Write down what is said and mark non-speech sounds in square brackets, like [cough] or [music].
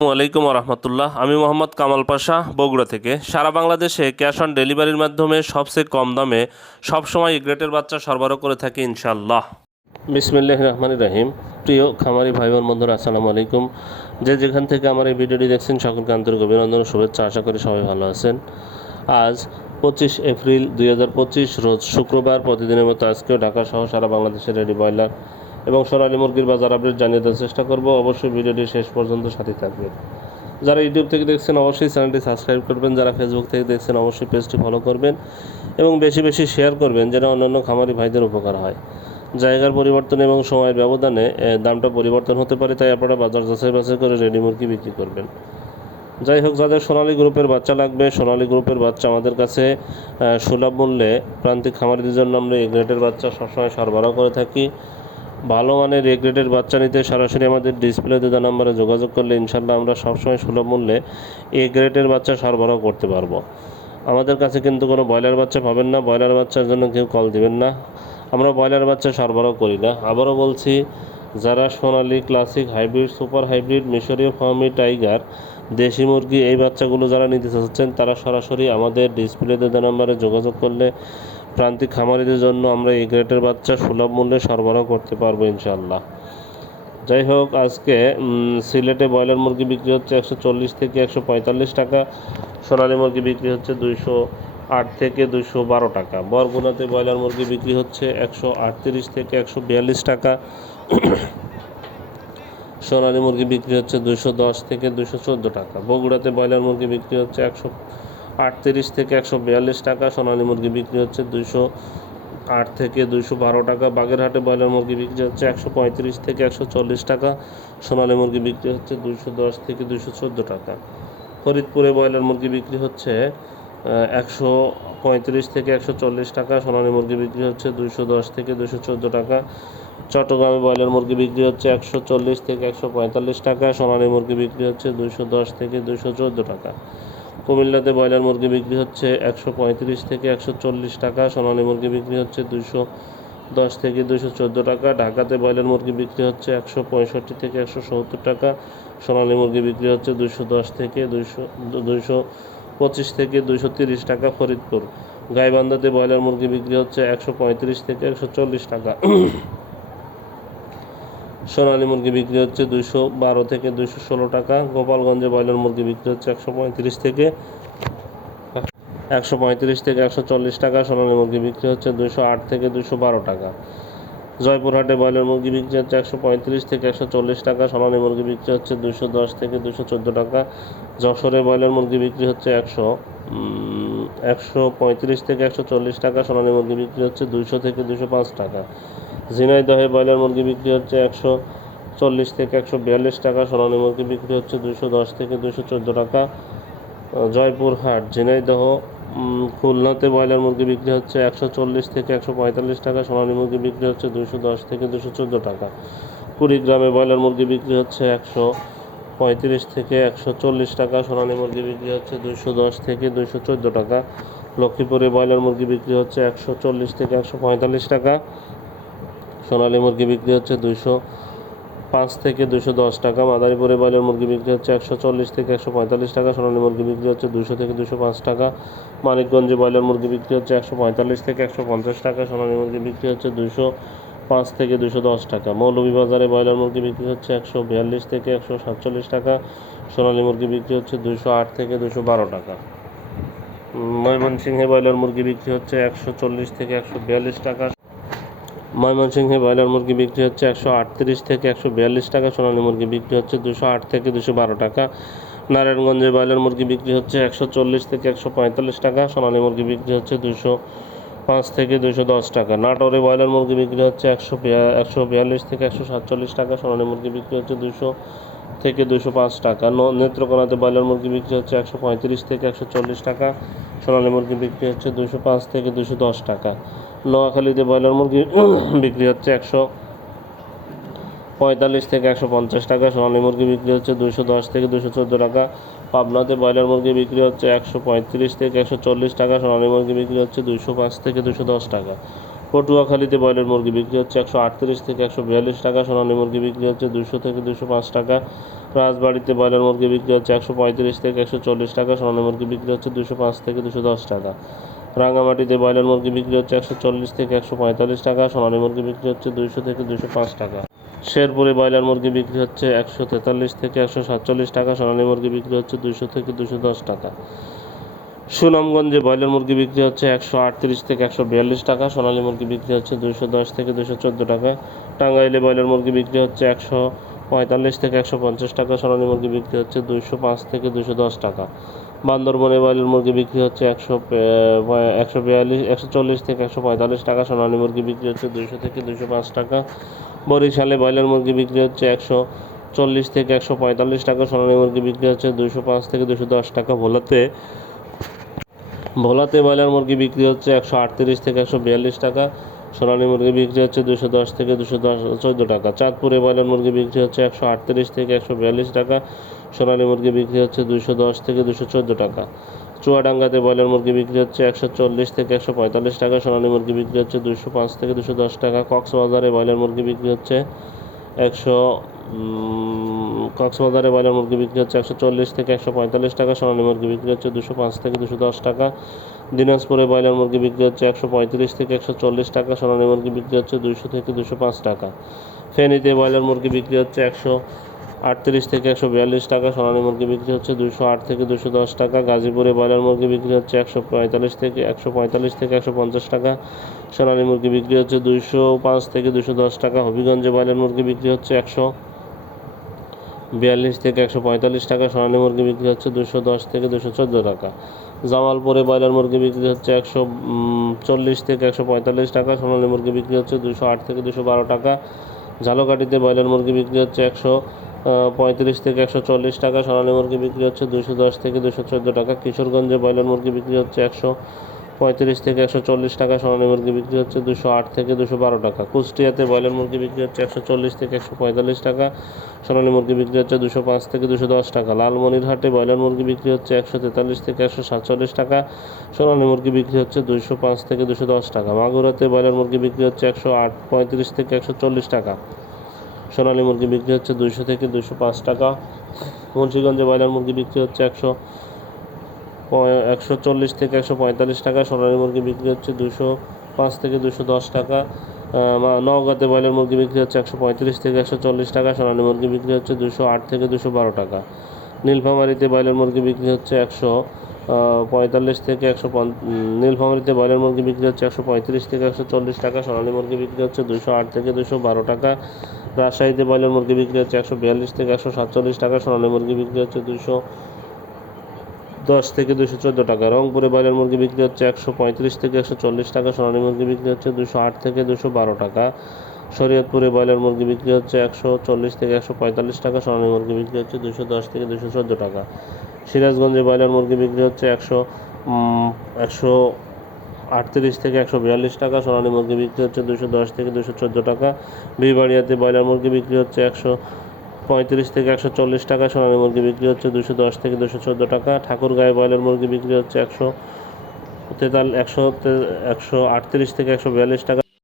আলাইকুম রহমতুল্লাহ। আমি মোহাম্মদ কামাল পাশা, বগুড়া থেকে। সারা বাংলাদেশে ক্যাশ অন ডেলিভারির মাধ্যমে সবচেয়ে কম দামে সবসময় গ্রেটের বাচ্চা সরবরাহ করে থাকি ইনশাল্লাহ বিসমিল্লাহ রহমান রহিম। প্রিয় খামারি ভাই বোন বন্ধুরা, আসসালামু আলাইকুম। যে যেখান থেকে আমার এই ভিডিওটি দেখছেন, সকলকে আন্তরিক অভিনন্দন শুভেচ্ছা। আশা করি সবাই ভালো আছেন। আজ পঁচিশ এপ্রিল দুই হাজার পঁচিশ, রোজ শুক্রবার। প্রতিদিনের মতো আজকেও ঢাকা সহ সারা বাংলাদেশের রেডি বয়লার এবং সোনালী মুরগির বাজার আপডেট জানিয়ে দেওয়ার চেষ্টা করব। অবশ্যই ভিডিওটি শেষ পর্যন্ত সাথে থাকবেন। যারা ইউটিউব থেকে দেখছেন, অবশ্যই চ্যানেলটি সাবস্ক্রাইব করবেন। যারা ফেসবুক থেকে দেখছেন, অবশ্যই পেজটি ফলো করবেন এবং বেশি বেশি শেয়ার করবেন, যেন অন্যান্য খামারি ভাইদের উপকার হয়। জায়গার পরিবর্তন এবং সময়ের ব্যবধানে দামটা পরিবর্তন হতে পারে, তাই আপনারা বাজার যাচাই বাছাই করে রেডি মুরগি বিক্রি করবেন। যাই হোক, যাদের সোনালী গ্রুপের বাচ্চা লাগবে, সোনালী গ্রুপের বাচ্চা আমাদের কাছে সুলভ মূল্যে প্রান্তিক খামারিদের জন্য আমরা গ্রেডের বাচ্চা সবসময় সরবরাহ করে থাকি। ভালো মানের এ গ্রেডের বাচ্চা নিতে সরাসরি আমাদের ডিসপ্লেতে দেওয়া নাম্বারে যোগাযোগ করলে ইনশাল্লাহ আমরা সবসময় সুলভ মূল্যে এ গ্রেডের বাচ্চা সরবরাহ করতে পারব। আমাদের কাছে কিন্তু কোনো ব্রয়লার বাচ্চা পাবেন না। ব্রয়লার বাচ্চার জন্য কেউ কল দিবেন না। আমরা ব্রয়লার বাচ্চা সরবরাহ করি না। আবারও বলছি, যারা Sonali classic hybrid super hybrid মিশরীয় ফার্মি টাইগার দেশি মুরগি এই বাচ্চাগুলো যারা নিতে চাচ্ছেন, তারা সরাসরি আমাদের ডিসপ্লেতে দেওয়া নাম্বারে যোগাযোগ করলে প্রান্তিক খামারিদের জন্য আমরা এই গ্রেটের বাচ্চা সুলভ মূল্যে সরবরাহ করতে পারব ইনশাল্লাহ যাই হোক, আজকে সিলেটে ব্রয়লার মুরগি বিক্রি হচ্ছে একশো চল্লিশ থেকে একশো পঁয়তাল্লিশ টাকা, সোনালী মুরগি বিক্রি হচ্ছে দুইশো আট থেকে দুইশো বারো টাকা। বরগুনাতে ব্রয়লার মুরগি বিক্রি হচ্ছে একশো আটত্রিশ থেকে একশো বিয়াল্লিশ টাকা। সোনালী মুরগি বিক্রি হচ্ছে দুশো দশ থেকে দুশো চোদ্দ টাকা। বগুড়াতে ব্রয়লার মুরগি বিক্রি হচ্ছে একশো আটত্রিশ থেকে একশো বিয়াল্লিশ টাকা। সোনালী মুরগি বিক্রি হচ্ছে দুশো আট থেকে দুশো বারো টাকা। বাগেরহাটে ব্রয়লার মুরগি বিক্রি হচ্ছে একশো পঁয়ত্রিশ থেকে একশো চল্লিশ টাকা। সোনালী মুরগি বিক্রি হচ্ছে দুশো দশ থেকে দুশো চোদ্দ টাকা। ফরিদপুরে ব্রয়লার মুরগি বিক্রি হচ্ছে একশো পঁয়ত্রিশ থেকে একশো চল্লিশ টাকা। সোনালী মুরগি বিক্রি হচ্ছে দুশো দশ থেকে দুশো চোদ্দ টাকা। চট্টগ্রামে ব্রয়লার মুরগি বিক্রি হচ্ছে একশো চল্লিশ থেকে একশো পঁয়তাল্লিশ টাকা। সোনালী মুরগি বিক্রি হচ্ছে দুশো দশ থেকে দুশো চোদ্দ টাকা। কুমিল্লাতে ব্রয়লার মুরগি বিক্রি হচ্ছে একশো পঁয়ত্রিশ থেকে একশো চল্লিশ টাকা, সোনালী মুরগি বিক্রি হচ্ছে দুশো দশ থেকে দুশো চোদ্দ টাকা, ঢাকাতে ব্রয়লার মুরগি বিক্রি হচ্ছে একশো পঁয়ষট্টি থেকে একশো সত্তর টাকা, সোনালী মুরগি বিক্রি হচ্ছে দুশো দশ থেকে দুশো দুশো পঁচিশ থেকে দুশো তিরিশ টাকা, ফরিদপুর। গাইবান্ধাতে ব্রয়লার মুরগি বিক্রি হচ্ছে একশো পঁয়ত্রিশ থেকে একশো চল্লিশ টাকা। সোনালী মুরগি বিক্রি হচ্ছে দুশো বারো থেকে দুশো ষোলো টাকা, গোপালগঞ্জে ব্রয়লার মুরগি বিক্রি হচ্ছে একশো পঁয়ত্রিশ থেকে একশো পঁয়ত্রিশ থেকে একশো চল্লিশ টাকা, সোনালী মুরগি বিক্রি হচ্ছে দুশো আট থেকে দুশো বারো টাকা। জয়পুরহাটে ব্রয়লার মুরগি বিক্রি হচ্ছে একশো পঁয়ত্রিশ থেকে একশো চল্লিশ টাকা, সোনালী মুরগি বিক্রি হচ্ছে দুশো দশ থেকে দুশো চোদ্দ টাকা। যশোরে ব্রয়লার মুরগি বিক্রি হচ্ছে একশো একশো পঁয়ত্রিশ থেকে একশো চল্লিশ টাকা, সোনালী মুরগি বিক্রি হচ্ছে দুশো থেকে দুশো পাঁচ টাকা। ঝিনাইদহে ব্রয়লার মুরগি বিক্রি হচ্ছে একশো চল্লিশ থেকে একশো বিয়াল্লিশ টাকা, সোনালী মুরগি বিক্রি হচ্ছে দুশো দশ থেকে দুশো চোদ্দ টাকা। জয়পুরহাট, ঝিনাইদহ খুলনাতে ব্রয়লার মুরগি বিক্রি হচ্ছে একশো চল্লিশ থেকে একশো পঁয়তাল্লিশ টাকা, সোনালী মুরগি বিক্রি হচ্ছে দুশো দশ থেকে দুশো চোদ্দ টাকা। কুড়িগ্রামে ব্রয়লার মুরগি বিক্রি হচ্ছে একশো পঁয়ত্রিশ থেকে একশো চল্লিশ টাকা, সোনালী মুরগি বিক্রি হচ্ছে দুশো দশ থেকে দুশো চোদ্দ টাকা। লক্ষ্মীপুরে ব্রয়লার মুরগি বিক্রি হচ্ছে একশো চল্লিশ থেকে একশো পঁয়তাল্লিশ টাকা। সোনালী মুরগি বিক্রি হচ্ছে দুশো পাঁচ থেকে দুশো দশ টাকা। মাদারীপুরে ব্রয়লার মুরগি বিক্রি হচ্ছে একশো চল্লিশ থেকে একশো পঁয়তাল্লিশ টাকা। সোনালী মুরগি বিক্রি হচ্ছে দুশো থেকে দুশো পাঁচ টাকা। মানিকগঞ্জে ব্রয়লার মুরগি বিক্রি হচ্ছে একশো পঁয়তাল্লিশ থেকে একশো পঞ্চাশ টাকা। সোনালী মুরগি বিক্রি হচ্ছে দুশো পাঁচ থেকে দুশো দশ টাকা। মৌলভীবাজারে ব্রয়লার মুরগি বিক্রি হচ্ছে একশো বিয়াল্লিশ থেকে একশো সাতচল্লিশ টাকা। সোনালী মুরগি বিক্রি হচ্ছে দুশো আট থেকে দুশো বারো টাকা। ময়মনসিংহে ব্রয়লার মুরগি বিক্রি হচ্ছে একশো চল্লিশ থেকে একশো বিয়াল্লিশ টাকা। ময়মনসিংহে ব্রয়লার মুরগি বিক্রি হচ্ছে একশো আটত্রিশ থেকে একশো বিয়াল্লিশ টাকা, সোনালী মুরগি বিক্রি হচ্ছে দুশো আট থেকে দুশো বারো টাকা। নারায়ণগঞ্জে ব্রয়লার মুরগি বিক্রি হচ্ছে একশো চল্লিশ থেকে একশো পঁয়তাল্লিশ টাকা, সোনালী মুরগি বিক্রি হচ্ছে দুশো পাঁচ থেকে দুশো দশ টাকা। নাটোরে ব্রয়লার মুরগি বিক্রি হচ্ছে একশো একশো বিয়াল্লিশ থেকে একশো সাতচল্লিশ টাকা, সোনালী মুরগি বিক্রি হচ্ছে দুশো থেকে দুশো পাঁচ টাকা। নেত্রকোনাতে ব্রয়লার মুরগি বিক্রি হচ্ছে একশো পঁয়ত্রিশ থেকে একশো চল্লিশ টাকা সোনালী মুরগি বিক্রি হচ্ছে দুশো পাঁচ থেকে দুশো দশ টাকা। নোয়াখালীতে ব্রয়লার মুরগি [clears throat] বিক্রি হচ্ছে একশো পঁয়তাল্লিশ থেকে একশো পঞ্চাশ টাকা, সোনালী মুরগি বিক্রি হচ্ছে দুশো দশ থেকে দুশো চোদ্দ টাকা, পাবনাতে ব্রয়লার মুরগি বিক্রি হচ্ছে একশো পঁয়ত্রিশ থেকে একশো চল্লিশ টাকা, সোনালী মুরগি বিক্রি হচ্ছে দুশো পাঁচ থেকে দুশো দশ টাকা। পটুয়াখালীতে ব্রয়লার মুরগি বিক্রি হচ্ছে একশো আটত্রিশ থেকে একশো বিয়াল্লিশ টাকা, সোনালী মুরগি বিক্রি হচ্ছে দুশো থেকে দুশো পাঁচ টাকা, রাজবাড়িতে ব্রয়লার মুরগি বিক্রি হচ্ছে একশো পঁয়ত্রিশ থেকে একশো চল্লিশ টাকা, সোনালী মুরগি বিক্রি হচ্ছে দুশো পাঁচ থেকে দুশো দশ টাকা। রাঙামাটিতে ব্রয়লার মুরগি বিক্রি হচ্ছে একশো চল্লিশ থেকে একশো পঁয়তাল্লিশ টাকা, সোনালী মুরগি বিক্রি হচ্ছে দুশো থেকে দুশো পাঁচ টাকা। শেরপুরে ব্রয়লার মুরগি বিক্রি হচ্ছে একশো তেতাল্লিশ থেকে একশো সাতচল্লিশ টাকা, সোনালী মুরগি বিক্রি হচ্ছে দুশো থেকে দুশো দশ টাকা। সুনামগঞ্জে ব্রয়লার মুরগি বিক্রি হচ্ছে একশো আটত্রিশ থেকে একশো বিয়াল্লিশ টাকা, সোনালী মুরগি বিক্রি হচ্ছে দুশো দশ থেকে দুশো চোদ্দ টাকা, টাঙ্গাইলে ব্রয়লার মুরগি বিক্রি হচ্ছে একশো পঁয়তাল্লিশ থেকে একশো পঞ্চাশ টাকা, সোনালী মুরগি বিক্রি হচ্ছে দুশো পাঁচ থেকে দুশো দশ টাকা। বান্দরবনে ব্রয়লার মুরগি বিক্রি হচ্ছে একশো একশো বিয়াল্লিশ, একশো চল্লিশ থেকে একশো পঁয়তাল্লিশ টাকা, সোনালী মুরগি বিক্রি হচ্ছে দুশো থেকে দুশো পাঁচ টাকা। বরিশালে ব্রয়লার মুরগি বিক্রি হচ্ছে একশো চল্লিশ থেকে একশো পঁয়তাল্লিশ টাকা, সোনালী মুরগি বিক্রি হচ্ছে দুশো পাঁচ থেকে দুশো দশ টাকা। ভোলাতে ভোলাতে ব্রয়লার মুরগি বিক্রি হচ্ছে একশো আটত্রিশ থেকে একশো বিয়াল্লিশ টাকা, সোনালী মুরগি বিক্রি হচ্ছে দুশো দশ থেকে দুশো দশ, চোদ্দ টাকা। চাঁদপুরে ব্রয়লার মুরগি বিক্রি হচ্ছে একশো আটত্রিশ থেকে একশো বিয়াল্লিশ টাকা, সোনালী মুরগি বিক্রি হচ্ছে দুশো দশ থেকে দুশো চোদ্দ টাকা। চুয়াডাঙ্গাতে ব্রয়লার মুরগি বিক্রি হচ্ছে একশো চল্লিশ থেকে একশো পঁয়তাল্লিশ টাকা, সোনালী মুরগি বিক্রি হচ্ছে দুশো পাঁচ থেকে দুশো দশ টাকা। কক্সবাজারে ব্রয়লার মুরগি বিক্রি হচ্ছে একশো কক্সবাজারে ব্রয়লার মুরগি বিক্রি হচ্ছে একশো চল্লিশ থেকে একশো পঁয়তাল্লিশ টাকা, সোনালী মুরগি বিক্রি হচ্ছে দুশো পাঁচ থেকে দুশো দশ টাকা। দিনাজপুরে ব্রয়লার মুরগি বিক্রি হচ্ছে একশো পঁয়ত্রিশ থেকে একশো চল্লিশ টাকা, সোনালী মুরগি বিক্রি হচ্ছে দুশো থেকে দুশো পাঁচ টাকা। ফেনীতে ব্রয়লার মুরগি বিক্রি হচ্ছে একশো আটত্রিশ থেকে একশো বিয়াল্লিশ টাকা, সোনালী মুরগি বিক্রি হচ্ছে দুশো আট থেকে দুশো দশ টাকা, গাজীপুরে ব্রয়লার মুরগি বিক্রি হচ্ছে একশো পঁয়তাল্লিশ থেকে একশো পঁয়তাল্লিশ থেকে একশো পঞ্চাশ টাকা, সোনালী মুরগি বিক্রি হচ্ছে দুশো পাঁচ থেকে দুশো দশ টাকা, হবিগঞ্জে ব্রয়লার মুরগি বিক্রি হচ্ছে একশো বিয়াল্লিশ থেকে একশো পঁয়তাল্লিশ টাকা, সোনালী মুরগি বিক্রি হচ্ছে দুশো দশ থেকে দুশো চোদ্দ টাকা, জামালপুরে ব্রয়লার মুরগি বিক্রি হচ্ছে একশো চল্লিশ থেকে একশো পঁয়তাল্লিশ টাকা, সোনালী মুরগি বিক্রি হচ্ছে দুশো আট থেকে দুশো বারো টাকা ঝালকাঠিতে ব্রয়লার মুরগি বিক্রি হচ্ছে একশো পঁয়ত্রিশ থেকে একশো চল্লিশ টাকা, সোনালী মুরগি বিক্রি হচ্ছে দুশো দশ থেকে দুশো চোদ্দ টাকা। কিশোরগঞ্জে ব্রয়লার মুরগি বিক্রি হচ্ছে একশো পঁয়ত্রিশ থেকে একশো চল্লিশ টাকা সোনালী মুরগি বিক্রি হচ্ছে দুশো আট থেকে দুশো বারো টাকা। কুষ্টিয়াতে ব্রয়লার মুরগি বিক্রি হচ্ছে একশো চল্লিশ থেকে একশো পঁয়তাল্লিশ টাকা, সোনালী মুরগি বিক্রি হচ্ছে দুশো পাঁচ থেকে দুশো দশ টাকা। লালমনিরহাটে ব্রয়লার মুরগি বিক্রি হচ্ছে একশো তেতাল্লিশ থেকে একশো সাতচল্লিশ টাকা, সোনালী মুরগি বিক্রি হচ্ছে দুশো পাঁচ থেকে দুশো দশ টাকা। মাগুরাতে ব্রয়লার মুরগি বিক্রি হচ্ছে একশো আট পঁয়ত্রিশ থেকে একশো চল্লিশ টাকা, সোনালী মুরগি বিক্রি হচ্ছে দুশো থেকে দুশো পাঁচ টাকা। মুন্সিগঞ্জে ব্রয়লার মুরগি বিক্রি হচ্ছে একশো একশো চল্লিশ থেকে একশো পঁয়তাল্লিশ টাকা, সোনালী মুরগি বিক্রি হচ্ছে দুশো পাঁচ থেকে দুশো দশ টাকা। নওগাঁতে ব্রয়লার মুরগি বিক্রি হচ্ছে একশো পঁয়ত্রিশ থেকে একশো চল্লিশ টাকা, সোনালী মুরগি বিক্রি হচ্ছে দুশো আট থেকে দুশো বারো টাকা। নীলফামারিতে ব্রয়লার মুরগি বিক্রি হচ্ছে একশো পঁয়তাল্লিশ থেকে একশো নীলফামারীতে ব্রয়লার মুরগি বিক্রি হচ্ছে একশো পঁয়ত্রিশ থেকে একশো চল্লিশ টাকা, সোনালী মুরগি বিক্রি হচ্ছে দুশো আট থেকে দুশো বারো টাকা। রাজশাহীতে ব্রয়লার মুরগি বিক্রি হচ্ছে একশো বিয়াল্লিশ থেকে একশো সাতচল্লিশ টাকা, সোনালী মুরগি বিক্রি হচ্ছে দুশো দশ থেকে দুশো চোদ্দ টাকা। রংপুরে ব্রয়লার মুরগি বিক্রি হচ্ছে একশো পঁয়ত্রিশ থেকে একশো চল্লিশ টাকা, সোনালী মুরগি বিক্রি হচ্ছে দুশো আট থেকে দুশো বারো টাকা। শরীয়তপুরে ব্রয়লার মুরগি বিক্রি হচ্ছে একশো চল্লিশ থেকে একশো পঁয়তাল্লিশ টাকা, সোনালী মুরগি বিক্রি হচ্ছে দুশো দশ থেকে দুশো চোদ্দ টাকা। সিরাজগঞ্জে ব্রয়লার মুরগি বিক্রি হচ্ছে একশো একশো আটত্রিশ থেকে একশো বিয়াল্লিশ টাকা, সোনালী মুরগি বিক্রি হচ্ছে দুশো দশ থেকে দুশো চোদ্দ টাকা। বিবাড়িয়াতে ব্রয়লার মুরগি বিক্রি হচ্ছে একশো পঁয়ত্রিশ থেকে একশো চল্লিশ টাকা, সোনালী মুরগি বিক্রি হচ্ছে দুশো দশ থেকে দুশো চোদ্দ টাকা ঠাকুরগাঁয়ে ব্রয়লার মুরগি বিক্রি হচ্ছে একশো তেতাল, একশো একশো আটত্রিশ থেকে একশো বিয়াল্লিশ টাকা।